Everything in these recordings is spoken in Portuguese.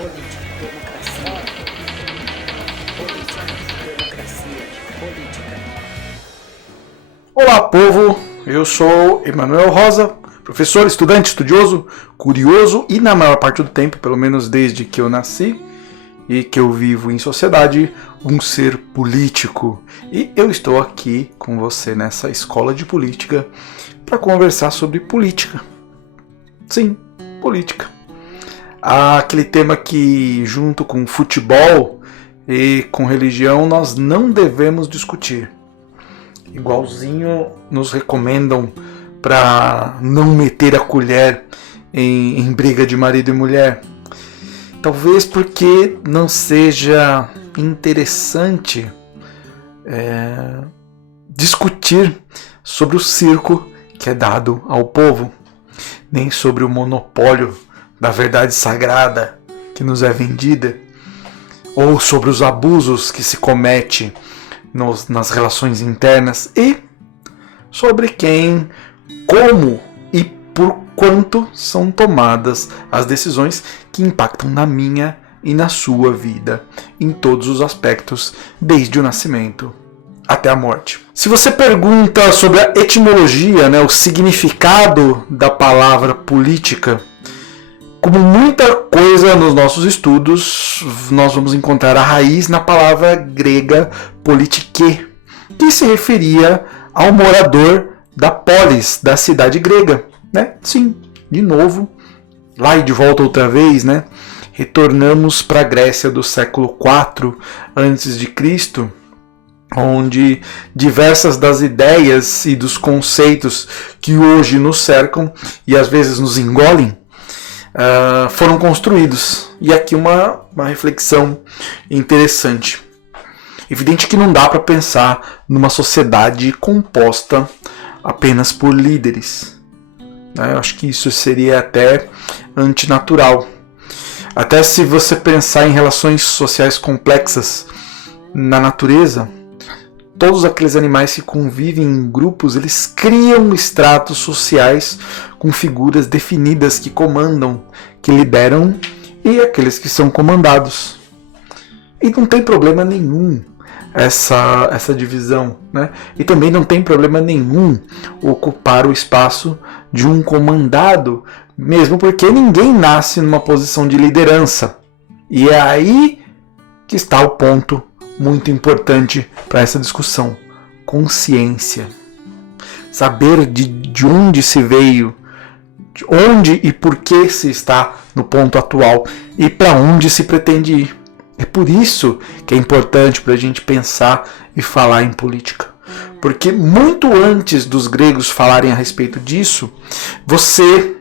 Política, democracia. Política, democracia, política. Olá, povo! Eu sou Emanuel Rosa, professor, estudante, estudioso, curioso e, na maior parte do tempo, pelo menos desde que eu nasci e que eu vivo em sociedade, um ser político. E eu estou aqui com você nessa escola de política para conversar sobre política. Sim, política. Aquele tema que, junto com futebol e com religião, nós não devemos discutir. Igualzinho nos recomendam para não meter a colher em briga de marido e mulher. Talvez porque não seja interessante discutir sobre o circo que é dado ao povo, nem sobre o monopólio da verdade sagrada que nos é vendida, ou sobre os abusos que se comete nas relações internas e sobre quem, como e por quanto são tomadas as decisões que impactam na minha e na sua vida, em todos os aspectos, desde o nascimento até a morte. Se você pergunta sobre a etimologia, o significado da palavra política, como muita coisa nos nossos estudos, nós vamos encontrar a raiz na palavra grega politike, que se referia ao morador da polis, da cidade grega. Sim, de novo, lá e de volta outra vez, retornamos para a Grécia do século IV a.C., onde diversas das ideias e dos conceitos que hoje nos cercam e às vezes nos engolem, foram construídos. E aqui uma reflexão interessante. Evidente que não dá para pensar numa sociedade composta apenas por líderes. Eu acho que isso seria até antinatural. Até se você pensar em relações sociais complexas na natureza, todos aqueles animais que convivem em grupos, eles criam estratos sociais com figuras definidas que comandam, que lideram, e aqueles que são comandados. E não tem problema nenhum essa divisão, E também não tem problema nenhum ocupar o espaço de um comandado, mesmo porque ninguém nasce numa posição de liderança. E é aí que está o ponto muito importante para essa discussão: consciência. Saber de onde se veio, de onde e por que se está no ponto atual e para onde se pretende ir. É por isso que é importante para a gente pensar e falar em política. Porque muito antes dos gregos falarem a respeito disso, você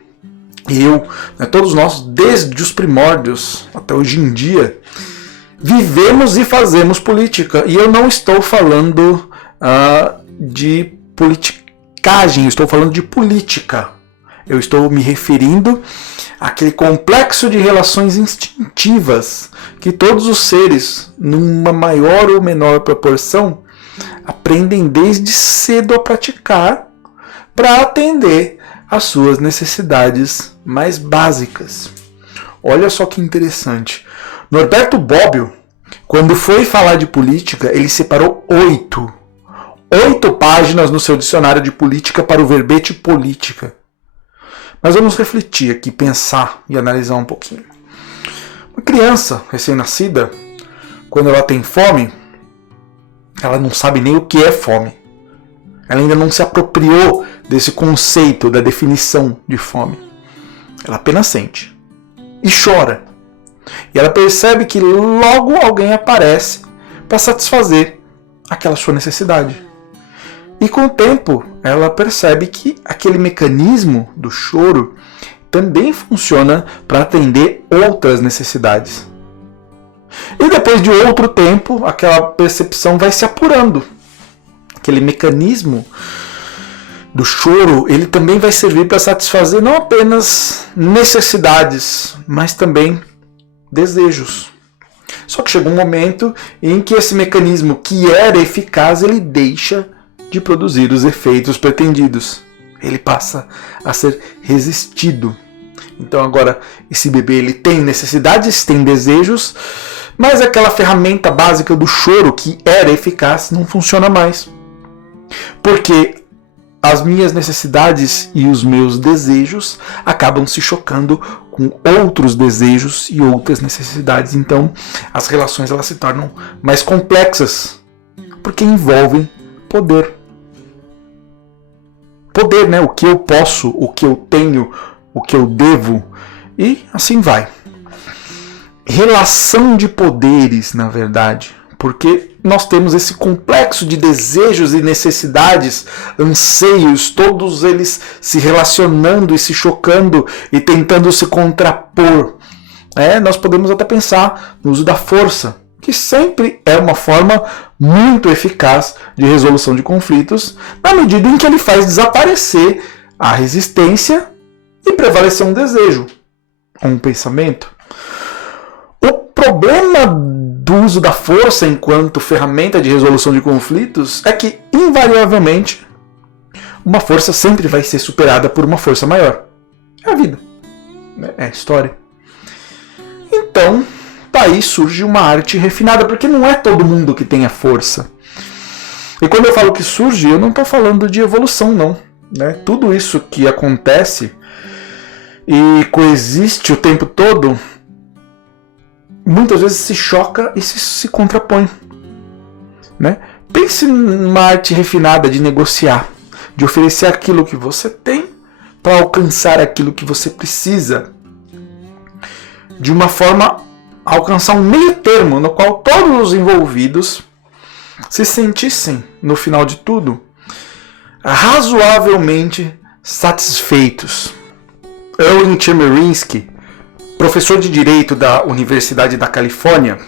e eu, todos nós, desde os primórdios até hoje em dia, vivemos e fazemos política. E eu não estou falando de politicagem, estou falando de política. Eu estou me referindo àquele complexo de relações instintivas que todos os seres, numa maior ou menor proporção, aprendem desde cedo a praticar para atender às suas necessidades mais básicas. Olha só que interessante. Norberto Bobbio, quando foi falar de política, ele separou 8 páginas no seu dicionário de política para o verbete política. Mas vamos refletir aqui, pensar e analisar um pouquinho. Uma criança recém-nascida, quando ela tem fome, ela não sabe nem o que é fome. Ela ainda não se apropriou desse conceito, da definição de fome. Ela apenas sente e chora. E ela percebe que logo alguém aparece para satisfazer aquela sua necessidade. E com o tempo, ela percebe que aquele mecanismo do choro também funciona para atender outras necessidades. E depois de outro tempo, aquela percepção vai se apurando. Aquele mecanismo do choro, ele também vai servir para satisfazer não apenas necessidades, mas também desejos. Só que chega um momento em que esse mecanismo que era eficaz, ele deixa de produzir os efeitos pretendidos. Ele passa a ser resistido. Então agora esse bebê ele tem necessidades, tem desejos, mas aquela ferramenta básica do choro que era eficaz não funciona mais. Porque as minhas necessidades e os meus desejos acabam se chocando com outros desejos e outras necessidades. Então as relações elas se tornam mais complexas, porque envolvem poder. Poder, né? O que eu posso, o que eu tenho, o que eu devo, e assim vai. Relação de poderes, na verdade, porque nós temos esse complexo de desejos e necessidades, anseios, todos eles se relacionando e se chocando e tentando se contrapor. Nós podemos até pensar no uso da força, que sempre é uma forma muito eficaz de resolução de conflitos, na medida em que ele faz desaparecer a resistência e prevalecer um desejo, um pensamento. O problema do uso da força enquanto ferramenta de resolução de conflitos é que, invariavelmente, uma força sempre vai ser superada por uma força maior. É a vida. É a história. Então, daí surge uma arte refinada, porque não é todo mundo que tem a força. E quando eu falo que surge, eu não estou falando de evolução, não. Tudo isso que acontece e coexiste o tempo todo, muitas vezes se choca e se contrapõe. Pense numa arte refinada de negociar, de oferecer aquilo que você tem para alcançar aquilo que você precisa, de uma forma a alcançar um meio termo no qual todos os envolvidos se sentissem, no final de tudo, razoavelmente satisfeitos. Erwin Chemerinsky, professor de Direito da Universidade da Califórnia,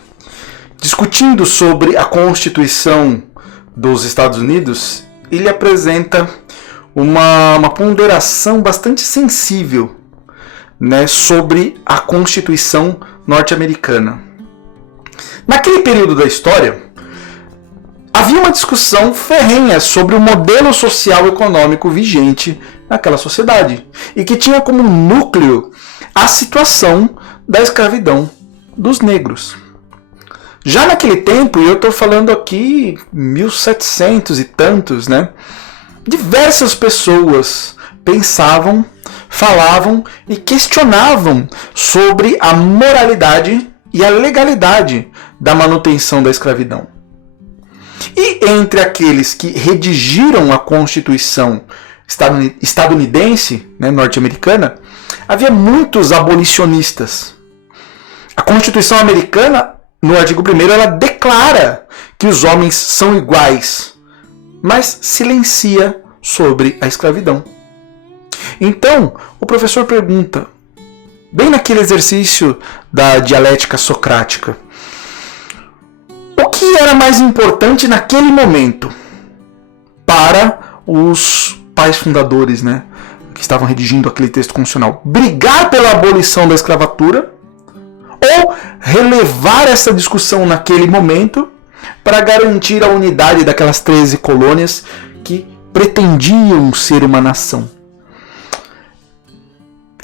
discutindo sobre a Constituição dos Estados Unidos, ele apresenta uma ponderação bastante sensível, sobre a Constituição norte-americana. Naquele período da história, havia uma discussão ferrenha sobre o modelo social e econômico vigente naquela sociedade e que tinha como núcleo a situação da escravidão dos negros. Já naquele tempo, e eu estou falando aqui 1700 e tantos, diversas pessoas pensavam, falavam e questionavam sobre a moralidade e a legalidade da manutenção da escravidão. E entre aqueles que redigiram a Constituição estadunidense, norte-americana, havia muitos abolicionistas. A Constituição americana, no artigo 1º, ela declara que os homens são iguais, mas silencia sobre a escravidão. Então, o professor pergunta, bem naquele exercício da dialética socrática, o que era mais importante naquele momento para os pais fundadores, que estavam redigindo aquele texto constitucional? Brigar pela abolição da escravatura ou relevar essa discussão naquele momento para garantir a unidade daquelas 13 colônias que pretendiam ser uma nação?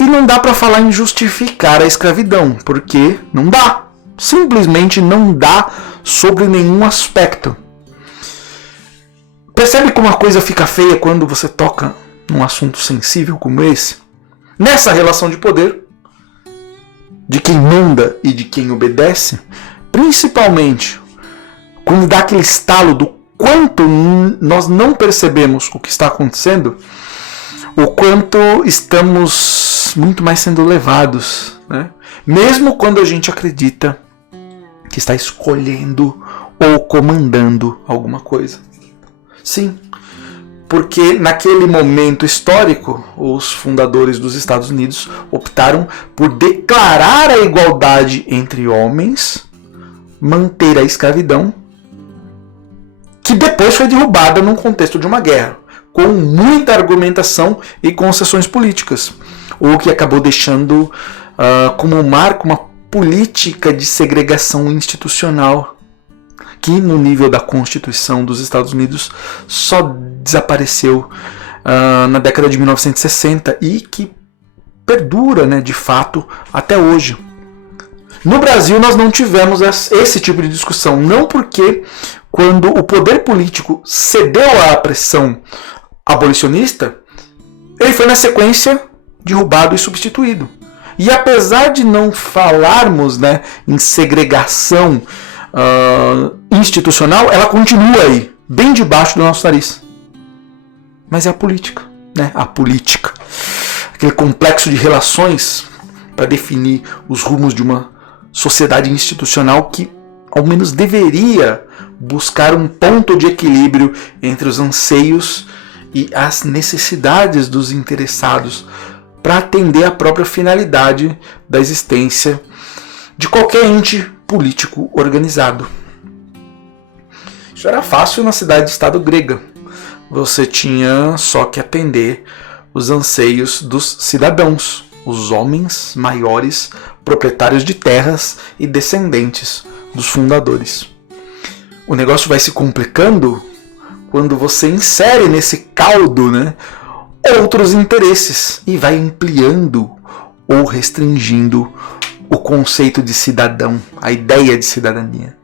E não dá para falar em justificar a escravidão, porque não dá. Simplesmente não dá sobre nenhum aspecto. Percebe como a coisa fica feia quando você toca num assunto sensível como esse? Nessa relação de poder, de quem manda e de quem obedece, principalmente quando dá aquele estalo do quanto nós não percebemos o que está acontecendo, o quanto estamos muito mais sendo levados, mesmo quando a gente acredita que está escolhendo ou comandando alguma coisa. Sim, porque naquele momento histórico, os fundadores dos Estados Unidos optaram por declarar a igualdade entre homens, manter a escravidão, que depois foi derrubada num contexto de uma guerra, com muita argumentação e concessões políticas, o que acabou deixando como marco uma política de segregação institucional que no nível da Constituição dos Estados Unidos só desapareceu na década de 1960 e que perdura, né, de fato, até hoje. No Brasil nós não tivemos esse tipo de discussão, não porque quando o poder político cedeu à pressão abolicionista, ele foi na sequência derrubado e substituído. E apesar de não falarmos, né, em segregação institucional, ela continua aí, bem debaixo do nosso nariz. Mas é a política, né? A política. Aquele complexo de relações para definir os rumos de uma sociedade institucional que, ao menos, deveria buscar um ponto de equilíbrio entre os anseios e as necessidades dos interessados para atender à própria finalidade da existência de qualquer ente político organizado. Isso era fácil na cidade-estado grega. Você tinha só que atender os anseios dos cidadãos, os homens maiores, proprietários de terras e descendentes dos fundadores. O negócio vai se complicando quando você insere nesse caldo, né, outros interesses e vai ampliando ou restringindo o conceito de cidadão, a ideia de cidadania.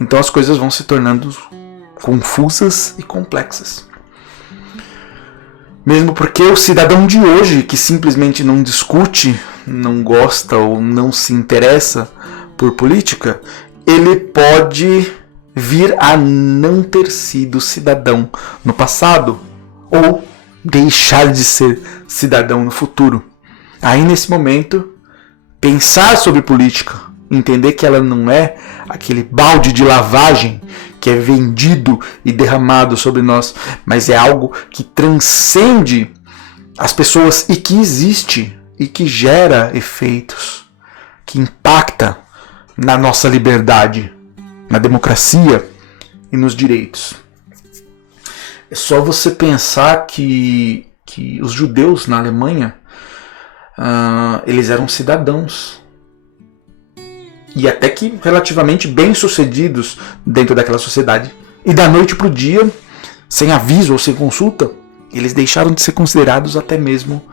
Então as coisas vão se tornando confusas e complexas. Mesmo porque o cidadão de hoje, que simplesmente não discute, não gosta ou não se interessa por política, ele pode vir a não ter sido cidadão no passado ou deixar de ser cidadão no futuro. Aí nesse momento, pensar sobre política, entender que ela não é aquele balde de lavagem que é vendido e derramado sobre nós, mas é algo que transcende as pessoas e que existe e que gera efeitos, que impacta na nossa liberdade, na democracia e nos direitos. É só você pensar que os judeus na Alemanha, eles eram cidadãos e até que relativamente bem-sucedidos dentro daquela sociedade. E da noite para o dia, sem aviso ou sem consulta, eles deixaram de ser considerados até mesmo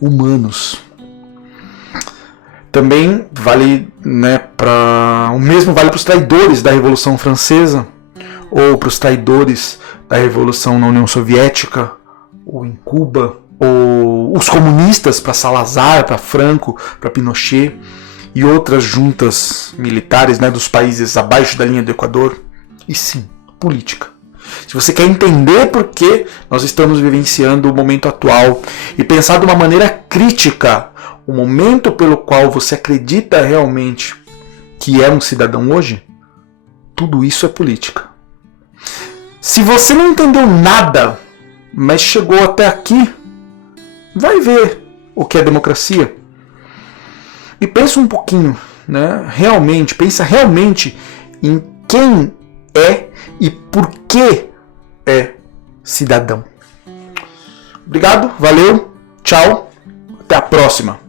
humanos. Também vale, né, o mesmo vale para os traidores da Revolução Francesa, ou para os traidores da Revolução na União Soviética, ou em Cuba, ou os comunistas para Salazar, para Franco, para Pinochet, e outras juntas militares, né, dos países abaixo da linha do Equador. E sim, política. Se você quer entender por que nós estamos vivenciando o momento atual e pensar de uma maneira crítica o momento pelo qual você acredita realmente que é um cidadão hoje, tudo isso é política. Se você não entendeu nada, mas chegou até aqui, vai ver o que é democracia. E pensa um pouquinho, né? Pensa realmente em quem é e por que é cidadão. Obrigado, valeu, tchau, até a próxima.